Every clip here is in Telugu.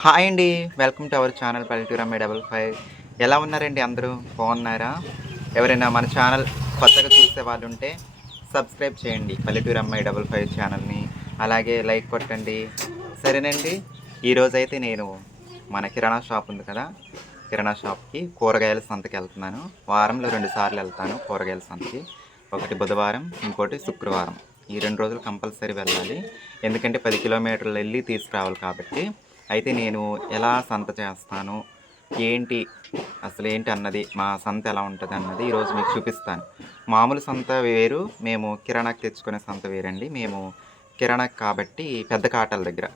హాయ్ అండి. వెల్కమ్ టు అవర్ ఛానల్ పల్లెటూరు అమ్మాయి 55. ఎలా ఉన్నారండి అందరూ? బాగున్నారా? ఎవరైనా మన ఛానల్ కొత్తగా చూసే వాళ్ళు ఉంటే సబ్స్క్రైబ్ చేయండి పల్లెటూరు అమ్మాయి 55 ఛానల్‌ని. అలాగే లైక్ కొట్టండి. సరేనండి. ఈరోజైతే నేను మన కిరాణా షాప్ ఉంది కదా! కిరాణా షాప్‌కి కూరగాయల సంతకెళ్తున్నాను. వారంలో 2 సార్లు ఎళ్తాను కూరగాయల సంతకి. ఒకటి బుధవారం, ఇంకోటి శుక్రవారం. ఈ 2 రోజులు కంపల్సరీ వెళ్ళాలి. ఎందుకంటే 10 కిలోమీటర్లు ఎళ్లి తీసుకురావాలి కాబట్టి. అయితే నేను ఎలా సంత చేస్తాను, ఏంటి అసలేంటి అన్నది, మా సంత ఎలా ఉంటదన్నది ఈరోజు మీకు చూపిస్తాను. మామూలు సంత వేరు, మేము కిరాణాకి తెచ్చుకునే సంత వేరండి. మేము కిరాణాకి కాబట్టి పెద్ద కాటాల దగ్గర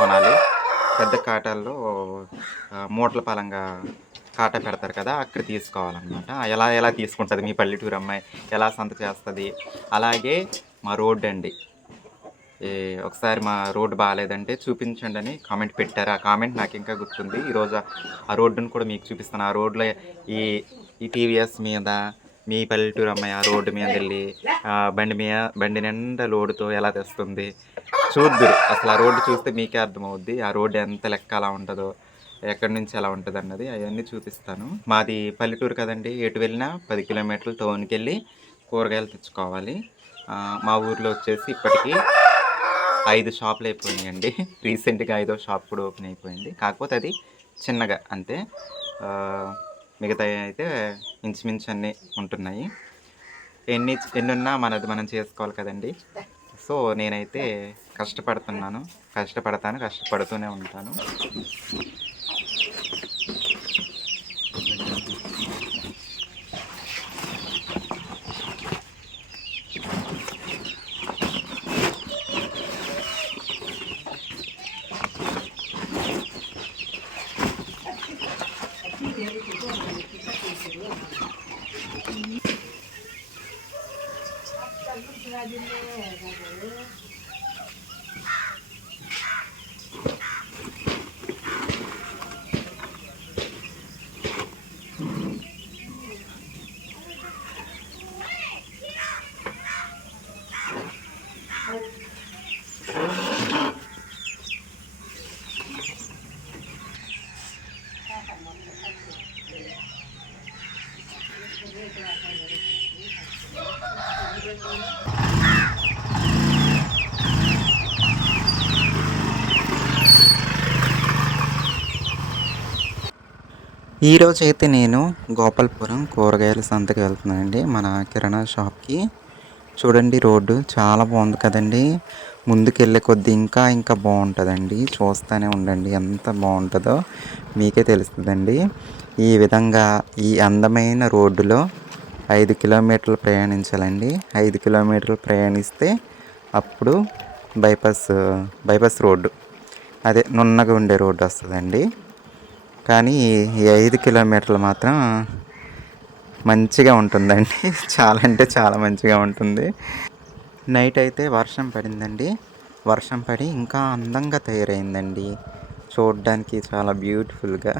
కొనాలి. పెద్ద కాటాల్లో మూటల పలంగా కాటా పెడతారు కదా! అక్కడ తీసుకోవాలనమాట. ఎలా ఎలా తీసుకుంటది మీ పల్లెటూరు అమ్మాయి, ఎలా సంత చేస్తది. అలాగే మా రోడ్డండి. ఒకసారి మా రోడ్డు బాలేదంటే చూపించండని కామెంట్ పెట్టారు. ఆ కామెంట్ నాకింకా గుర్తుంది. ఈరోజు ఆ రోడ్డును కూడా మీకు చూపిస్తాను. ఆ రోడ్లో ఈ ఈ టీవీఎస్ మీద మీ పల్లెటూరు అమ్మాయి ఆ రోడ్డు మీదెళ్ళి బండి నిండా లోడుతో ఎలా తెస్తుంది చూద్దురు. అసలు ఆ రోడ్డు చూస్తే మీకే అర్థమవుద్ది. ఆ రోడ్డు ఎంత లెక్క అలా ఉంటదో, ఎక్కడి నుంచి ఎలా ఉంటదన్నది అయన్నీ చూపిస్తాను. మాది పల్లెటూరు కదండీ! ఎటు వెళ్ళినా 10 కిలోమీటర్లు టౌన్‌కెళ్ళి కూరగాయలు తెచ్చుకోవాలి. మా ఊర్లో వచ్చేసి ఇప్పటికి 5 షాపులయిపోయినాయండి. రీసెంట్‌గా ఐదో షాప్ కూడా ఓపెన్ అయిపోయింది. కాకపోతే అది చిన్నగా అంతే. మిగతాయి అయితే ఇంచుమించు అన్నీ ఉంటున్నాయి. ఎన్నున్నా మనది మనం చేసుకోవాలి కదండీ! సో, నేనైతే కష్టపడుతూనే ఉంటాను. ఈరోజైతే నేను గోపాలపురం కూరగాయల సంతకి వెళ్తున్నానండి. మన కిరాణా షాప్‌కి. చూడండి రోడ్డు చాలా బాగుంది కదండీ! ముందుకెళ్ళే కొద్దీ ఇంకా ఇంకా బాగుంటుందండి. చూస్తూనే ఉండండి ఎంత బాగుంటుందో మీకే తెలుస్తుందండి. ఈ విధంగా ఈ అందమైన రోడ్డులో 5 కిలోమీటర్లు ప్రయాణించాలండి. 5 కిలోమీటర్లు ప్రయాణిస్తే అప్పుడు బైపాస్ రోడ్డు. అదే నున్నగా ఉండే రోడ్డు వస్తుందండి. కానీ ఈ 5 కిలోమీటర్లు మాత్రం మంచిగా ఉంటుందండి. చాలా అంటే చాలా మంచిగా ఉంటుంది. నైట్ అయితే వర్షం పడిందండి. వర్షం పడి ఇంకా అందంగా తయారైందండి. చూడడానికి చాలా బ్యూటిఫుల్గా.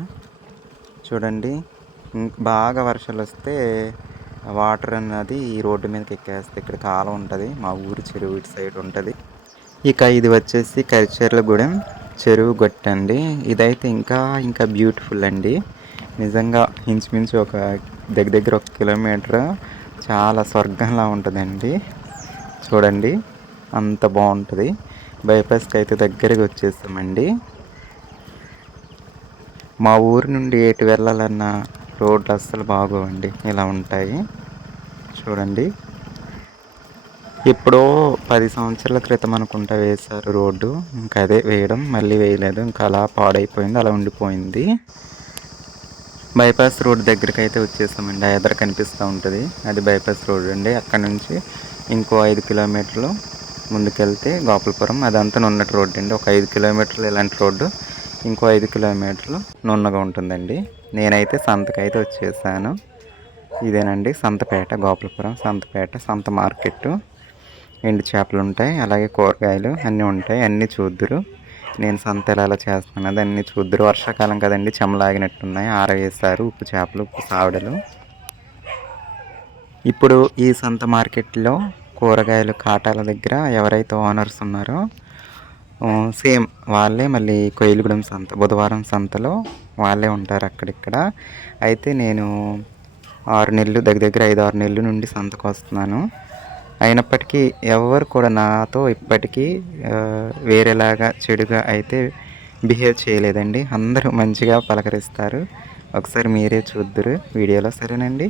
చూడండి బాగా వర్షాలు వస్తే వాటర్ అన్నది ఈ రోడ్డు మీదకి ఎక్కేస్తే ఇక్కడ కాలువ ఉంటుంది. మా ఊరు చెరువు ఇటు సైడ్ ఉంటుంది. ఇక ఇది వచ్చేసి కరిచెర్లగూడెం చెరువు గట్టండి. ఇదైతే ఇంకా ఇంకా బ్యూటిఫుల్ అండి. నిజంగా ఇంచుమించు ఒక దగ్గర 1 కిలోమీటర్ చాలా స్వర్గంలా ఉంటుందండి. చూడండి అంత బాగుంటుంది. బైపాస్కి అయితే దగ్గరగా వచ్చేసామండి. మా ఊరు నుండి ఎటు వెళ్ళాలన్నా రోడ్లు అస్సలు బాగోవండి, ఇలా ఉంటాయి. చూడండి ఎప్పుడో 10 సంవత్సరాల క్రితం అనుకుంటా వేశారు రోడ్డు. ఇంకా అదే వేయడం మళ్ళీ వేయలేదు. ఇంకా అలా పాడైపోయింది, అలా ఉండిపోయింది. బైపాస్ రోడ్ దగ్గరికి అయితే వచ్చేసామండి. ఆ ఎదురు కనిపిస్తూ ఉంటుంది, అది బైపాస్ రోడ్ అండి. అక్కడ నుంచి ఇంకో 5 కిలోమీటర్లు ముందుకెళ్తే గోపాలపురం. అదంతా నున్నటి రోడ్డు అండి. ఒక 5 కిలోమీటర్లు ఇలాంటి రోడ్డు, ఇంకో 5 కిలోమీటర్లు నున్నగా ఉంటుందండి. నేనైతే సంతకైతే వచ్చేసాను. ఇదేనండి సంతపేట, గోపాలపురం సంతపేట, సంత మార్కెట్టు. ఎండు చేపలు ఉంటాయి, అలాగే కూరగాయలు అన్నీ ఉంటాయి. అన్నీ చూద్దురు. నేను సంత ఎలా చేస్తున్నాను అన్నీ చూద్దురు. వర్షాకాలం కదండి, చెమలాగినట్టున్నాయి, ఆరవేశారు ఉప్పు చేపలు, ఉప్పు సావిడలు. ఇప్పుడు ఈ సంత మార్కెట్లో కూరగాయలు కాటాల దగ్గర ఎవరైతే ఓనర్స్ ఉన్నారో సేమ్ వాళ్ళే మళ్ళీ కొయిలగూడెం సంత బుధవారం సంతలో వాళ్ళే ఉంటారు అక్కడిక్కడ. అయితే నేను 6 నెలలు దగ్గర 5-6 నెలల నుండి సంతకు వస్తున్నాను. అయినప్పటికీ ఎవరు కూడా నాతో ఇప్పటికీ వేరేలాగా చెడుగా అయితే బిహేవ్ చేయలేదండి. అందరూ మంచిగా పలకరిస్తారు. ఒకసారి మీరే చూద్దురు వీడియోలో, సరేనండి.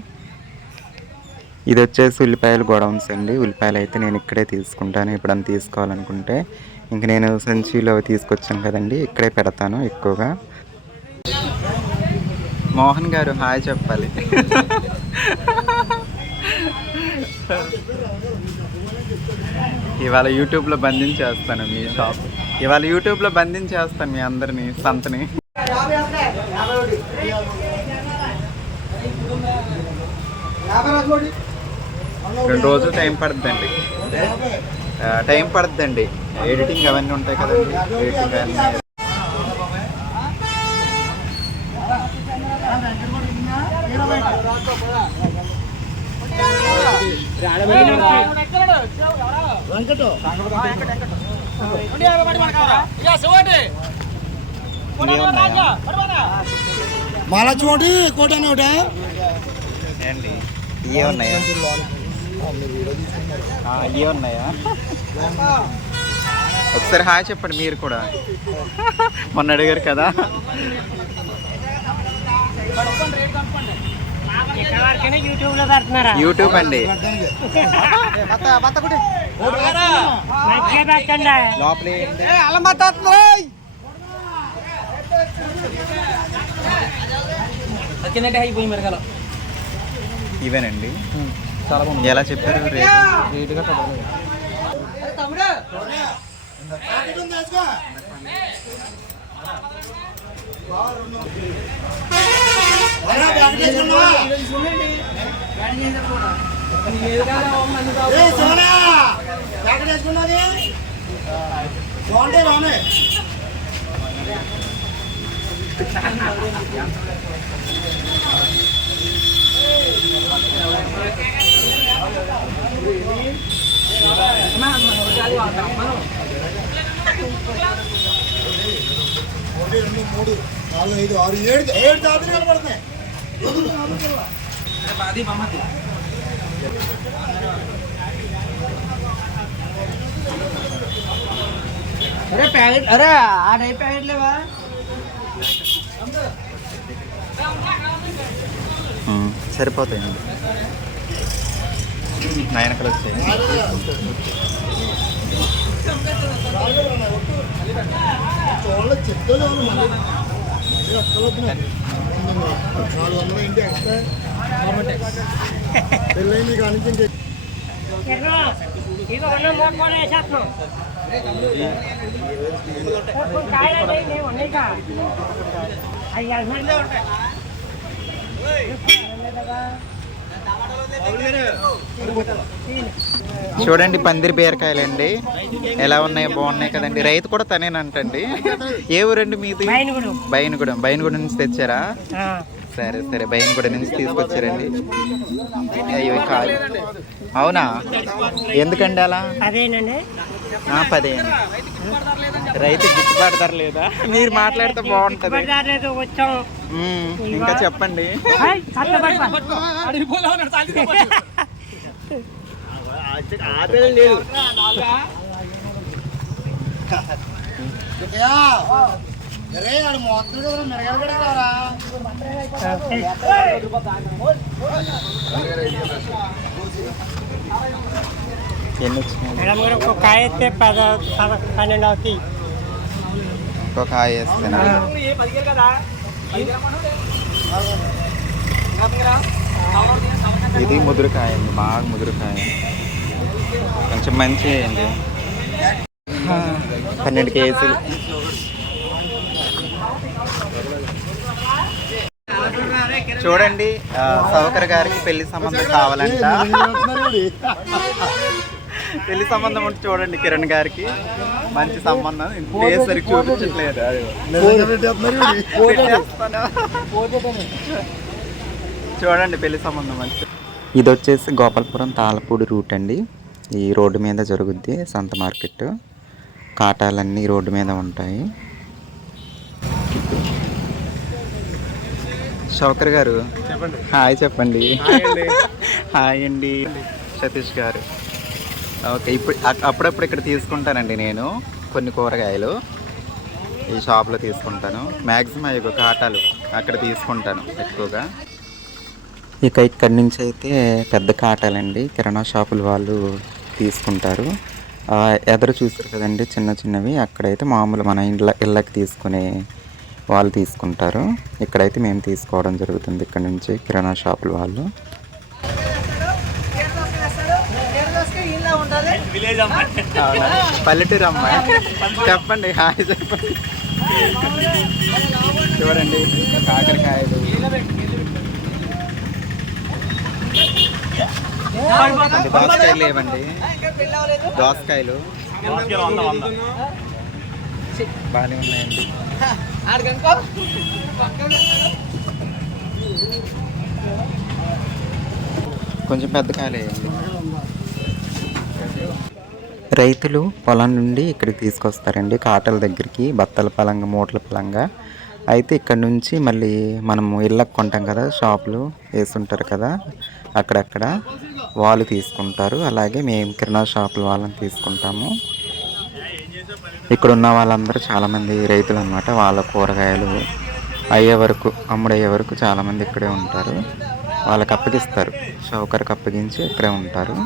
ఇది వచ్చేసి ఉల్లిపాయల గోడౌన్స్ అండి. ఉల్లిపాయలు అయితే నేను ఇక్కడే తీసుకుంటాను ఎప్పుడన్నా తీసుకోవాలనుకుంటే. ఇంక నేను సంచిలో తీసుకొచ్చాను కదండి, ఇక్కడే పెడతాను ఎక్కువగా. మోహన్ గారు హాయ్ చెప్పాలి. ఇవాళ యూట్యూబ్లో బంధించేస్తాను మీ షాప్. ఇవాళ యూట్యూబ్లో బంధించేస్తాను మీ అందరినీ, సంతని. రెండు రోజులు టైం పడుతుందండి. ఎడిటింగ్ అవన్నీ ఉంటాయి కదండి, ఎడిటింగ్ అవన్నీ. మాలా చూడండి కోటనే ఒకటే అండి. ఇవే ఉన్నాయా? ఇవే ఉన్నాయా? ఒకసారి హాయ్ చెప్పండి మీరు కూడా. మొన్న అడిగారు కదా. యూట్యూబ్ అండి. ఇవేనండి. ఎలా చెప్పారు రేటుగా? ఒకటి 2 3 4 5 6 7 జాతర కనపడుతున్నాయి. अरे पैकेट, अरे आ नहीं पैकेट ले बा సరిపోతాయండి. 9 కలర్ వచ్చాయి. చూడలే చెప్తాను మళ్ళీ 400 ఇంటి ఎక్స్ట్రా పెళ్ళైంది కానించి చూడండి పందిరి బీరకాయలండి ఎలా ఉన్నాయో, బాగున్నాయి కదండి. రైతు కూడా తనేనంటండి. ఏ ఊరండి మీది? బైనగూడెం నుంచి తెచ్చారా? సరే బైనగూడెం నుంచి తీసుకొచ్చారండి. అయ్యో కాదు, అవునా? ఎందుకండి అలా? 10 రైతు గిట్టుబాటు ధర లేదా? మీరు మాట్లాడితే బాగుంటుంది. ఇంకా చెప్పండి. ఒక కాయ వేస్తే 12 అవుతాయి. ఇంకో కాయ వేస్తేనా? ఇది ముదురుకాయ అండి, బాగా ముదురుకాయ, కొంచెం మంచి అండి. 12 కేజీలు. చూడండి, సౌకర్ గారికి పెళ్లి సంబంధం కావాలంట. పెళ్లి సంబంధం ఉంటే చూడండి, కిరణ్ గారికి మంచి సంబంధం. సరికి చూపించట్లేదు. చూడండి పెళ్లి సంబంధం మంచి. ఇది వచ్చేసి గోపాలపురం తాళపూడి రూట్ అండి. ఈ రోడ్డు మీద జరుగుద్ది సంత మార్కెట్. కాటాలన్నీ రోడ్డు మీద ఉంటాయి. శౌకర్ గారు హాయ్ చెప్పండి. హాయ్ అండి సతీష్ గారు. ఓకే, ఇప్పుడు అప్పుడప్పుడు ఇక్కడ తీసుకుంటానండి నేను కొన్ని కూరగాయలు. ఈ షాప్లో తీసుకుంటాను. మ్యాక్సిమం అవి కాటాలు అక్కడ తీసుకుంటాను ఎక్కువగా. ఇక ఇక్కడి నుంచి అయితే పెద్ద కాటాలండి కిరాణా షాపుల వాళ్ళు తీసుకుంటారు. ఎదురు చూస్తారు కదండి చిన్న చిన్నవి, అక్కడైతే మామూలు మన ఇళ్ళకి తీసుకునే వాళ్ళు తీసుకుంటారు. ఇక్కడైతే మేము తీసుకోవడం జరుగుతుంది ఇక్కడ నుంచి కిరాణా షాపుల వాళ్ళు. పల్లెటూరు అమ్మాయి చెప్పండి, హాయ్ చెప్పండి. చూడండి కాకరకాయలు, దోసకాయలు లేవండి. దోసకాయలు బాగానే ఉన్నాయండి. కొంచెం పెద్ద కాయలు వేయండి. రైతులు పొలం నుండి ఇక్కడికి తీసుకొస్తారండి కాటల దగ్గరికి, బత్తల పలంగా మూటల పలంగా. అయితే ఇక్కడ నుంచి మళ్ళీ మనము ఇళ్ళకి కొంటాం కదా, షాపులు వేస్తుంటారు కదా, అక్కడక్కడ వాళ్ళు తీసుకుంటారు. అలాగే మేము కిరాణా షాపుల వాళ్ళని తీసుకుంటాము. ఇక్కడ ఉన్న వాళ్ళందరూ చాలామంది రైతులు అన్నమాట. వాళ్ళ కూరగాయలు అయ్యే వరకు, అమ్ముడయ్యే వరకు చాలామంది ఇక్కడే ఉంటారు. వాళ్ళకి అప్పగిస్తారు, షౌకర్కి అప్పగించి ఇక్కడే ఉంటారు.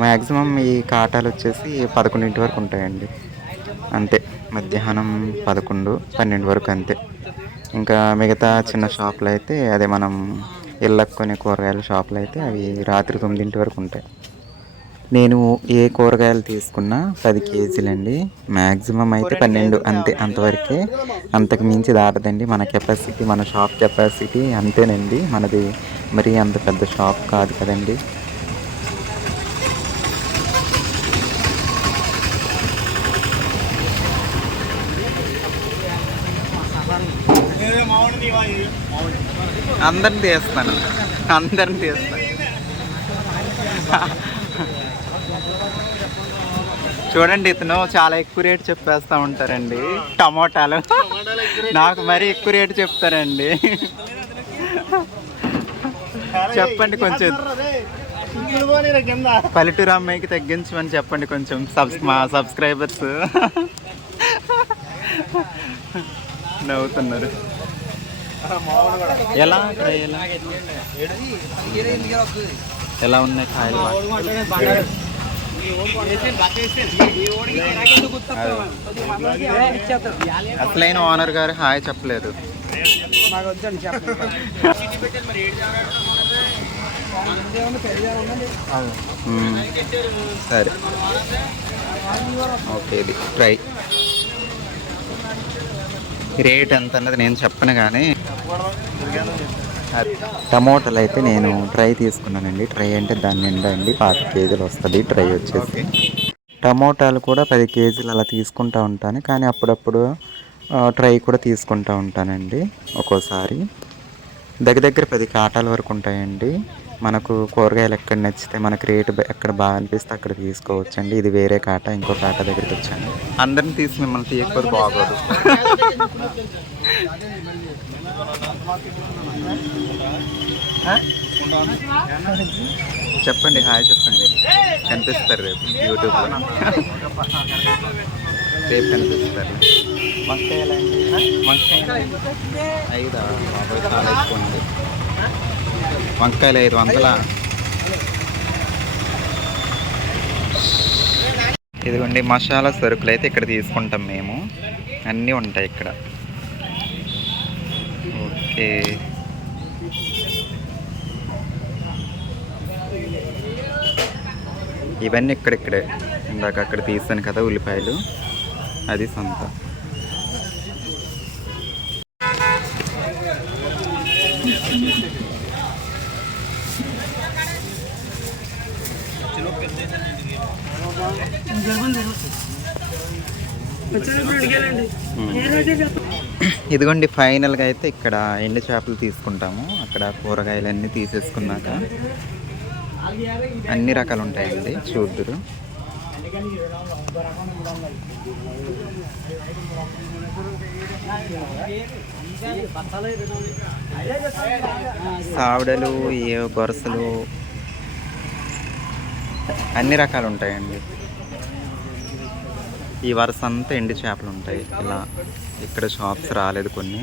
మ్యాక్సిమం ఈ కాటాలు వచ్చేసి 11 వరకు ఉంటాయండి అంతే. మధ్యాహ్నం 11, 12 వరకు అంతే. ఇంకా మిగతా చిన్న షాపులు అయితే, అదే మనం ఇళ్ళకు కొనే కూరగాయల షాపులు అయితే అవి రాత్రి 9 వరకు ఉంటాయి. నేను ఏ కూరగాయలు తీసుకున్నా 10 కేజీలండి. మ్యాక్సిమం అయితే 12 అంతే, అంతవరకే. అంతకు మించి దాటదండి. మన కెపాసిటీ, మన షాప్ కెపాసిటీ అంతేనండి. మనది మరీ అంత పెద్ద షాప్ కాదు కదండి. అందరిని తీస్తాను. చూడండి, ఇతను చాలా ఎక్కువ రేటు చెప్పేస్తూ ఉంటారండి టమోటాలు. నాకు మరీ ఎక్కువ రేటు చెప్తారండి. చెప్పండి కొంచెం, పల్లెటూరు అమ్మాయికి తగ్గించమని చెప్పండి కొంచెం, మా సబ్స్క్రైబర్స్ నవ్వుతున్నారు. ఎలా ఎలా ఉన్నాయి కాయలు? అసలైన ఓనర్ గారు హాయ్ చెప్పలేదు. సరే ఓకే, ఇది ట్రై రేట్ ఎంత అన్నది నేను చెప్పను, కానీ టమోటాలు అయితే నేను ట్రై తీసుకున్నానండి. ట్రై అంటే దాని నిండా అండి 5 కేజీలు వస్తుంది ట్రై వచ్చేసి. టమోటాలు కూడా 10 కేజీలు అలా తీసుకుంటూ ఉంటాను, కానీ అప్పుడప్పుడు ట్రై కూడా తీసుకుంటూ ఉంటానండి. ఒక్కోసారి దగ్గర 10 కాటాల వరకు ఉంటాయండి. మనకు కూరగాయలు ఎక్కడ నచ్చితే, మనకు రేటు ఎక్కడ బాగా అనిపిస్తే అక్కడ తీసుకోవచ్చండి. ఇది వేరే కాట, ఇంకో కాట దగ్గరికి వచ్చాను. అందరిని తీసి మిమ్మల్ని తీయకపోతే బాగోదు. చెప్పండి, హాయ్ చెప్పండి. కనిపిస్తారు రేపు యూట్యూబ్లో, రేపు కనిపిస్తారు. వంకాయలు ఐదా బాబోయ్, చాలా ఎక్కువ ఉంది. వంకాయలు 500. ఇదిగోండి మసాలా సరుకులు అయితే ఇక్కడ తీసుకుంటాం మేము, అన్నీ ఉంటాయి ఇక్కడ. ఓకే, ఇవన్నీ ఇక్కడిక్కడే. ఇందాక అక్కడ తీసాను కదా ఉల్లిపాయలు, అది సొంత. ఇదిగోండి ఫైనల్గా అయితే ఇక్కడ ఎండు చేపలు తీసుకుంటాము. అక్కడ కూరగాయలన్నీ తీసేసుకున్నాక అన్ని రకాలు ఉంటాయండి, చూద్దురు. సావడలు, ఏ గొరసలు అన్ని రకాలు ఉంటాయండి. ఈ వరుస అంతా ఎండు చేపలు ఉంటాయి. ఇలా ఇక్కడ షాప్స్ రాలేదు కొన్ని,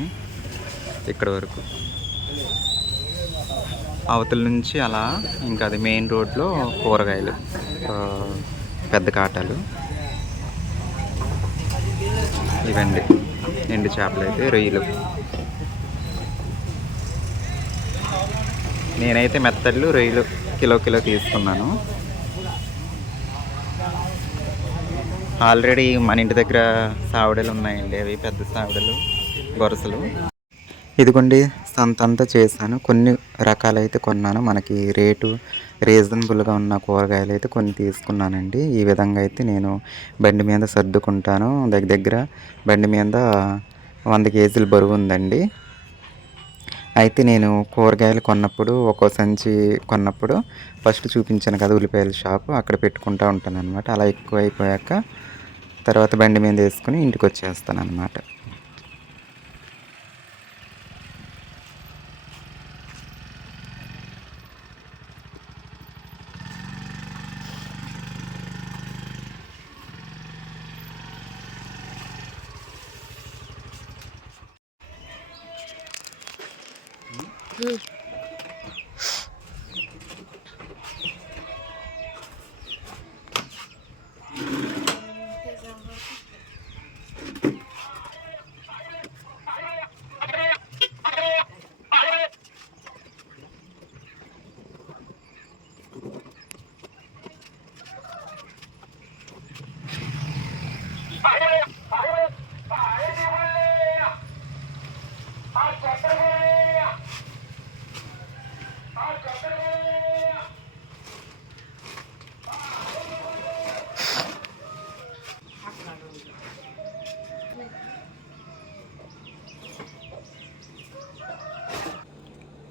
ఇక్కడ వరకు. అవతల నుంచి అలా ఇంకా అది మెయిన్ రోడ్లో కూరగాయలు, పెద్ద కాటాలు ఇవండి. ఎండు చేపలు అయితే రొయ్యలు. నేనైతే మెత్తళ్ళు రొయ్యలు కిలో తీసుకున్నాను. ఆల్రెడీ మన ఇంటి దగ్గర సావిడలు ఉన్నాయండి, అవి పెద్ద సావిడలు, గొరసలు. ఇదిగోండి సంత అంతా చేశాను. కొన్ని రకాలైతే కొన్నాను. మనకి రేటు రీజనబుల్గా ఉన్న కూరగాయలు అయితే కొన్ని తీసుకున్నానండి. ఈ విధంగా అయితే నేను బండి మీద సర్దుకుంటాను. దగ్గర బండి మీద 100 కేజీలు బరువు ఉందండి. అయితే నేను కూరగాయలు కొన్నప్పుడు, ఒక్కో సంచి కొన్నప్పుడు ఫస్ట్ చూపించాను కదా ఉల్లిపాయల షాపు, అక్కడ పెట్టుకుంటూ ఉంటాను అనమాట. అలా ఎక్కువ అయిపోయాక తర్వాత బండి మీద వేసుకుని ఇంటికి వచ్చేస్తాను అనమాట.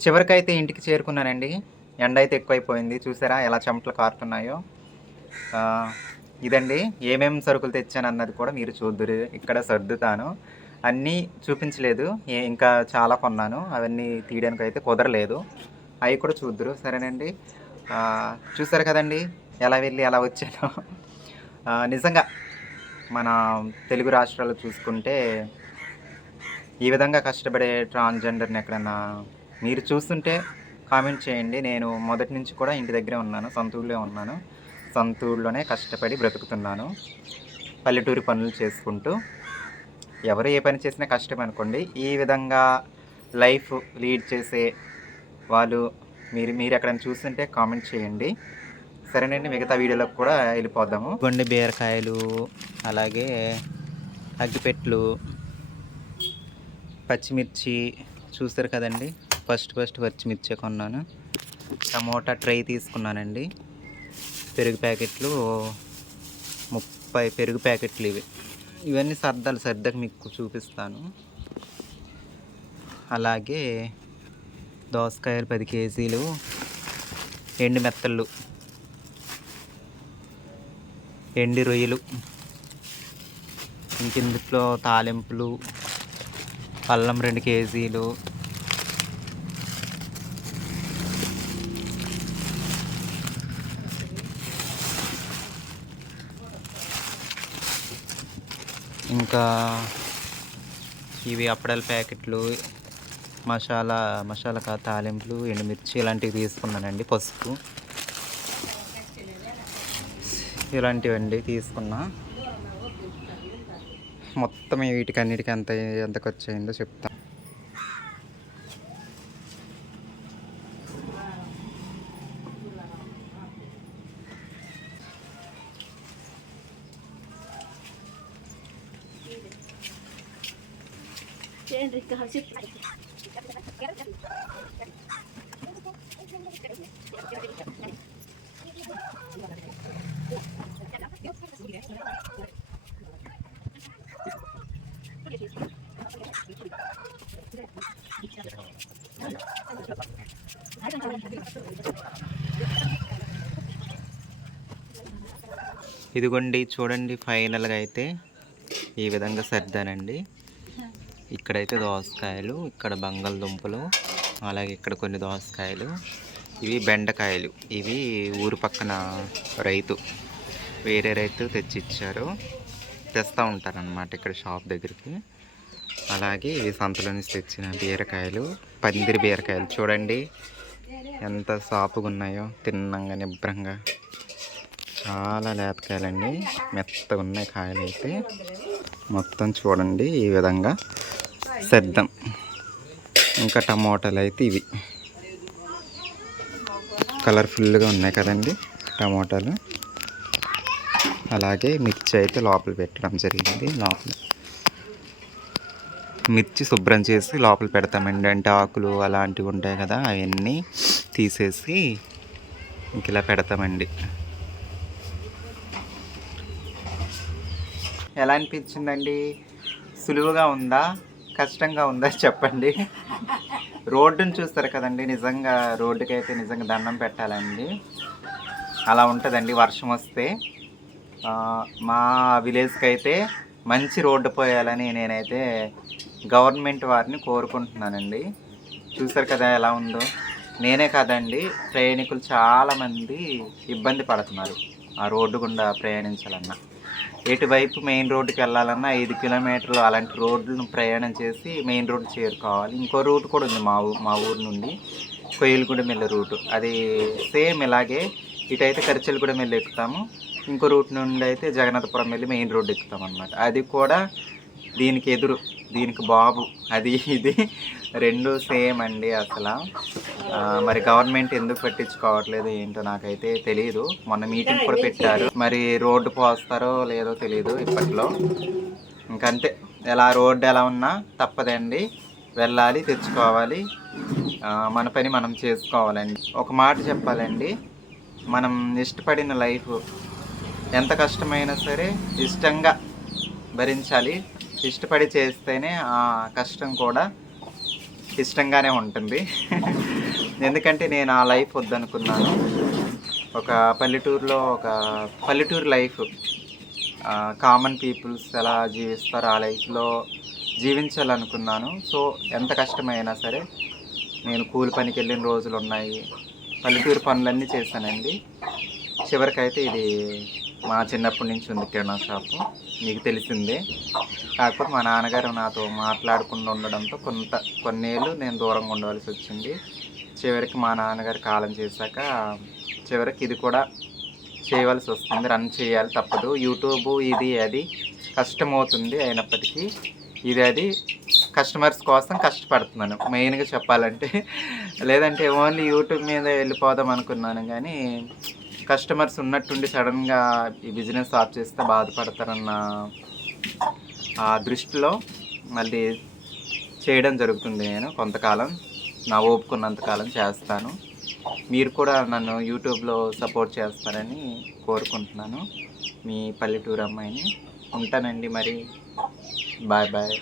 చివరికైతే ఇంటికి చేరుకున్నానండి. ఎండ అయితే ఎక్కువైపోయింది. చూసారా ఎలా చెమటలు కారుతున్నాయో. ఇదండి ఏమేమి సరుకులు తెచ్చాను అన్నది కూడా మీరు చూద్దురు. ఇక్కడ సర్దుతాను, అన్నీ చూపించలేదు, ఇంకా చాలా కొన్నాను. అవన్నీ తీయడానికి అయితే కుదరలేదు. అవి కూడా చూద్దురు. సరేనండి, చూసారు కదండి ఎలా వెళ్ళి ఎలా వచ్చాను. నిజంగా మన తెలుగు రాష్ట్రాల్లో చూసుకుంటే ఈ విధంగా కష్టపడే ట్రాన్స్జెండర్ని ఎక్కడన్నా మీరు చూస్తుంటే కామెంట్ చేయండి. నేను మొదటి నుంచి కూడా ఇంటి దగ్గరే ఉన్నాను, సొంత ఊళ్ళో ఉన్నాను. సొంత ఊళ్ళోనే కష్టపడి బ్రతుకుతున్నాను, పల్లెటూరు పనులు చేసుకుంటూ. ఎవరు ఏ పని చేసినా కష్టం అనుకోండి. ఈ విధంగా లైఫ్ లీడ్ చేసే వాళ్ళు మీరు ఎక్కడైనా చూస్తుంటే కామెంట్ చేయండి. సరేనండి, మిగతా వీడియోలోకి కూడా వెళ్ళిపోదాము. గొండి బీరకాయలు, అలాగే అగ్గిపెట్లు, పచ్చిమిర్చి చూస్తారు కదండి. ఫస్ట్ పచ్చిమిర్చి కొన్నాను. టమోటా ట్రై తీసుకున్నానండి. పెరుగు ప్యాకెట్లు 30 పెరుగు ప్యాకెట్లు ఇవన్నీ సర్దాక మీకు చూపిస్తాను. అలాగే దోసకాయలు 10 కేజీలు, ఎండు మెత్తళ్ళు, ఎండి రొయ్యలు, ఇంకిందులో తాలింపులు, అల్లం 2 కేజీలు, ఇంకా ఇవి అప్పడాల ప్యాకెట్లు, మసాలా తాలింపులు, ఎండుమిర్చి ఇలాంటివి తీసుకున్నానండి. పసుపు ఇలాంటివండి తీసుకున్నా. మొత్తం వీటికన్నిటికీ ఎంత ఖర్చు అయిందో చెప్తాను. ఇదిగోండి చూడండి, ఫైనల్గా అయితే ఈ విధంగా సర్దానండి. ఇక్కడైతే దోసకాయలు, ఇక్కడ బంగాళదుంపలు, అలాగే ఇక్కడ కొన్ని దోసకాయలు, ఇవి బెండకాయలు. ఇవి ఊరు పక్కన వేరే రైతు తెచ్చి ఇచ్చారు, తెస్తూ ఉంటారనమాట ఇక్కడ షాప్ దగ్గరికి. అలాగే ఇవి సంతలో నుంచి తెచ్చిన బీరకాయలు, పందిరి బీరకాయలు చూడండి ఎంత సాపుగా ఉన్నాయో, తిన్నంగా నిబ్రంగా, చాలా లేతకాయలండి, మెత్తగా ఉన్నాయి కాయలు అయితే. మొత్తం చూడండి ఈ విధంగా సర్దాం. ఇంకా టమోటాలు అయితే ఇవి కలర్ఫుల్గా ఉన్నాయి కదండి టమోటాలు. అలాగే మిర్చి అయితే లోపల పెట్టడం జరిగింది. లోపల మిర్చి శుభ్రం చేసి లోపల పెడతామండి. అంటే ఆకులు అలాంటివి ఉంటాయి కదా, అవన్నీ తీసేసి ఇంక ఇలా పెడతామండి. ఎలా అనిపించిందండి? సులువుగా ఉందా, కష్టంగా ఉందా చెప్పండి. రోడ్డుని చూస్తారు కదండి, నిజంగా రోడ్డుకి అయితే నిజంగా దండం పెట్టాలండి. అలా ఉంటుందండి వర్షం వస్తే. మా విలేజ్కి అయితే మంచి రోడ్డు పోయాలని నేనైతే గవర్నమెంట్ వారిని కోరుకుంటున్నానండి. చూసారు కదా ఎలా ఉందో. నేనే కాదండి, ప్రయాణికులు చాలామంది ఇబ్బంది పడుతున్నారు ఆ రోడ్డు గుండా ప్రయాణించాలన్నా. ఎటువైపు మెయిన్ రోడ్డుకి వెళ్ళాలన్నా 5 కిలోమీటర్లు అలాంటి రోడ్లను ప్రయాణం చేసి మెయిన్ రోడ్డు చేరుకోవాలి. ఇంకో రూట్ కూడా ఉంది మా ఊరు నుండి కొయ్యలగూడెం వెళ్ళే రూటు. అది సేమ్ ఇలాగే. ఇటైతే కరిచెలగూడెం వెళ్ళి ఎక్కుతాము, ఇంకో రూట్ నుండి అయితే జగన్నాథపురం వెళ్ళి మెయిన్ రోడ్డు ఎక్కుతాం అన్నమాట. అది కూడా దీనికి ఎదురు, దీనికి బాబు, అది ఇది రెండు సేమ్ అండి అసలు. మరి గవర్నమెంట్ ఎందుకు పట్టించుకోవట్లేదు ఏంటో నాకైతే తెలియదు. మొన్న మీటింగ్ కూడా పెట్టారు, మరి రోడ్డు పోస్తారో లేదో తెలియదు ఇప్పట్లో. ఇంకంతే, ఎలా రోడ్డు ఎలా ఉన్నా తప్పదండి, వెళ్ళాలి, తెచ్చుకోవాలి, మన పని మనం చేసుకోవాలండి. ఒక మాట చెప్పాలండి, మనం ఇష్టపడిన లైఫ్ ఎంత కష్టమైనా సరే ఇష్టంగా భరించాలి. ఇష్టపడి చేస్తేనే ఆ కష్టం కూడా ఇష్టంగానే ఉంటుంది. ఎందుకంటే నేను ఆ లైఫ్ వద్దనుకున్నాను. ఒక పల్లెటూరు లైఫ్, కామన్ పీపుల్స్ ఎలా జీవిస్తారో ఆ లైఫ్లో జీవించాలనుకున్నాను. సో ఎంత కష్టమైనా సరే, నేను కూలి పనికి వెళ్ళిన రోజులు ఉన్నాయి, పల్లెటూరు పనులన్నీ చేశానండి. చివరికైతే ఇది మా చిన్నప్పటి నుంచి ఉంది కిరాణా షాపు, మీకు తెలిసిందే. కాకపోతే మా నాన్నగారు నాతో మాట్లాడకుండా ఉండడంతో కొన్నేళ్ళు నేను దూరంగా ఉండవలసి వచ్చింది. చివరికి మా నాన్నగారు కాలం చేశాక చివరికి ఇది కూడా చేయవలసి వస్తుంది, రన్ చేయాలి, తప్పదు. యూట్యూబ్ ఇది అది కష్టమవుతుంది, అయినప్పటికీ ఇది అది కస్టమర్స్ కోసం కష్టపడుతున్నాను మెయిన్గా చెప్పాలంటే. లేదంటే ఓన్లీ యూట్యూబ్ మీద వెళ్ళిపోదాం అనుకున్నాను, కానీ కస్టమర్స్ ఉన్నట్టుండి సడన్గా ఈ బిజినెస్ ఆఫ్ చేస్తే బాధపడతారన్న ఆ దృష్టిలో మళ్ళీ చేయడం జరుగుతుంది. నేను కొంతకాలం నా ఓపుకున్నంతకాలం చేస్తాను. మీరు కూడా నన్ను యూట్యూబ్లో సపోర్ట్ చేస్తారని కోరుకుంటున్నాను. మీ పల్లెటూరు అమ్మాయిని. ఉంటానండి మరి. Bye bye.